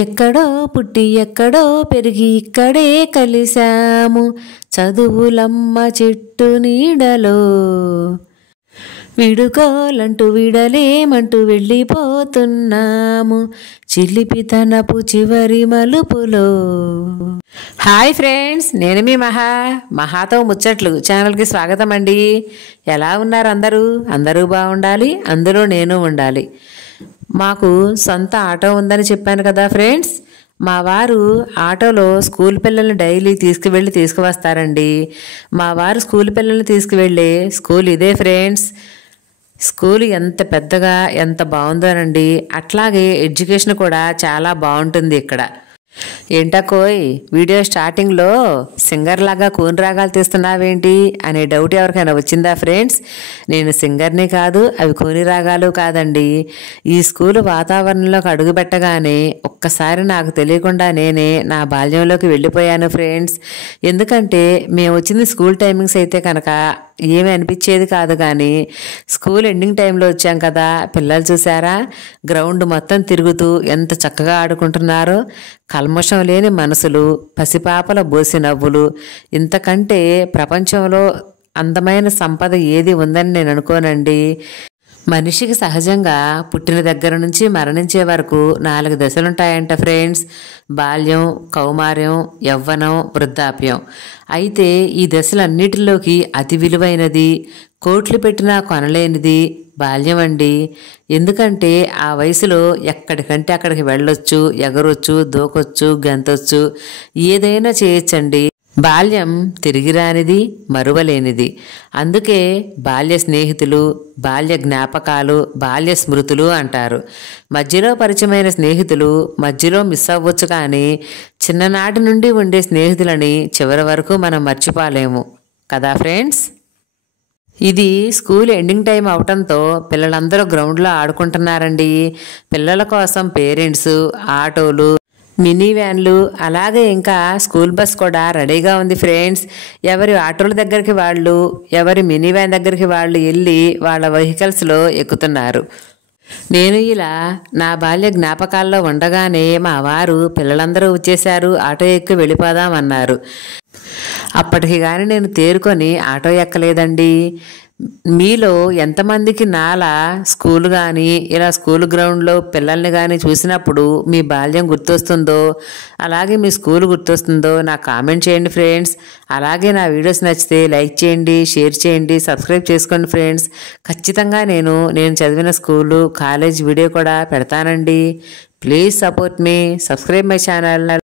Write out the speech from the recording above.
ఎక్కడో పుట్టి ఎక్కడో పెరిగి ఇక్కడే కలిశాము చదువులమ్మ చెట్టు నీడలో విడుకోలంటూ విడలేమంటూ వెళ్ళిపోతున్నాము చిలిపితనపు చివరి మలుపులో. హాయ్ ఫ్రెండ్స్, నేను మీ మహాతో ముచ్చట్లు ఛానల్కి స్వాగతం అండి. ఎలా ఉన్నారు అందరూ బాగుండాలి, అందులో నేను ఉండాలి. మాకు సొంత ఆటో ఉందని చెప్పాను కదా ఫ్రెండ్స్. మా వారు ఆటోలో స్కూల్ పిల్లల్ని డైలీ తీసుకువస్తారండి. మా వారు స్కూల్ పిల్లల్ని తీసుకువెళ్ళే స్కూల్ ఇదే ఫ్రెండ్స్. స్కూల్ ఎంత పెద్దగా ఎంత బాగుందోనండి. అట్లాగే ఎడ్యుకేషన్ కూడా చాలా బాగుంటుంది ఇక్కడ. ఏంటకోయ్, వీడియో స్టార్టింగ్లో సింగర్ లాగా కూని రాగాలు తీస్తున్నావేంటి అనే డౌట్ ఎవరికైనా వచ్చిందా ఫ్రెండ్స్? నేను సింగర్ని కాదు, అవి కూని రాగాలు కాదండి. ఈ స్కూల్ వాతావరణంలోకి అడుగు పెట్టగానే ఒక్కసారి నాకు తెలియకుండా నేనే నా బాల్యంలోకి వెళ్ళిపోయాను ఫ్రెండ్స్. ఎందుకంటే మేము వచ్చింది స్కూల్ టైమింగ్స్ అయితే కనుక ఏమీ అనిపించేది కాదు, కానీ స్కూల్ ఎండింగ్ టైంలో వచ్చాం కదా. పిల్లలు చూసారా, గ్రౌండ్ మొత్తం తిరుగుతూ ఎంత చక్కగా ఆడుకుంటున్నారో. కల్మషం లేని మనసులు, పసిపాపల బోసి నవ్వులు. ఇంతకంటే ప్రపంచంలో అందమైన సంపద ఏది ఉందని నేను అనుకోనండి. మనిషికి సహజంగా పుట్టిన దగ్గర నుంచి మరణించే వరకు 4 దశలుంటాయంట ఫ్రెండ్స్. బాల్యం, కౌమార్యం, యవ్వనం, వృద్ధాప్యం. అయితే ఈ దశలన్నిటిలోకి అతి విలువైనది, కోట్లు పెట్టినా కొనలేనిది బాల్యం అండి. ఎందుకంటే ఆ వయసులో ఎక్కడికంటే అక్కడికి వెళ్ళొచ్చు, ఎగరొచ్చు, దూకొచ్చు, గెంతొచ్చు, ఏదైనా చేయొచ్చండి. బాల్యం తిరిగిరానిది, మరువలేనిది. అందుకే బాల్య స్నేహితులు, బాల్య జ్ఞాపకాలు, బాల్య స్మృతులు అంటారు. మధ్యలో పరిచయమైన స్నేహితులు మధ్యలో మిస్ అవ్వచ్చు, కానీ చిన్ననాటి నుండి ఉండే స్నేహితులని చివరి వరకు మనం మర్చిపోలేము కదా ఫ్రెండ్స్. ఇది స్కూల్ ఎండింగ్ టైం అవటంతో పిల్లలందరూ గ్రౌండ్లో ఆడుకుంటున్నారండి. పిల్లల కోసం పేరెంట్స్, ఆటోలు, మినీ వ్యాన్లు, అలాగే ఇంకా స్కూల్ బస్ కూడా రెడీగా ఉంది ఫ్రెండ్స్. ఎవరి ఆటోల దగ్గరికి వాళ్ళు, ఎవరి మినీ వ్యాన్ దగ్గరికి వాళ్ళు వెళ్ళి వాళ్ళ వెహికల్స్లో ఎక్కుతున్నారు. నేను ఇలా నా బాల్య జ్ఞాపకాల్లో ఉండగానే మా వారు పిల్లలందరూ వచ్చేశారు, ఆటో ఎక్కి వెళ్ళిపోదామన్నారు. అప్పటికి కానీ నేను తేరుకొని ఆటో ఎక్కలేదండి. మీలో ఎంతమందికి నాలా స్కూల్ కానీ ఇలా స్కూల్ గ్రౌండ్లో పిల్లల్ని కానీ చూసినప్పుడు మీ బాల్యం గుర్తొస్తుందో, అలాగే మీ స్కూల్ గుర్తొస్తుందో నాకు కామెంట్ చేయండి ఫ్రెండ్స్. అలాగే నా వీడియోస్ నచ్చితే లైక్ చేయండి, షేర్ చేయండి, సబ్స్క్రైబ్ చేసుకోండి ఫ్రెండ్స్. ఖచ్చితంగా నేను చదివిన స్కూలు, కాలేజ్ వీడియో కూడా పెడతానండి. Please support me, subscribe my channel.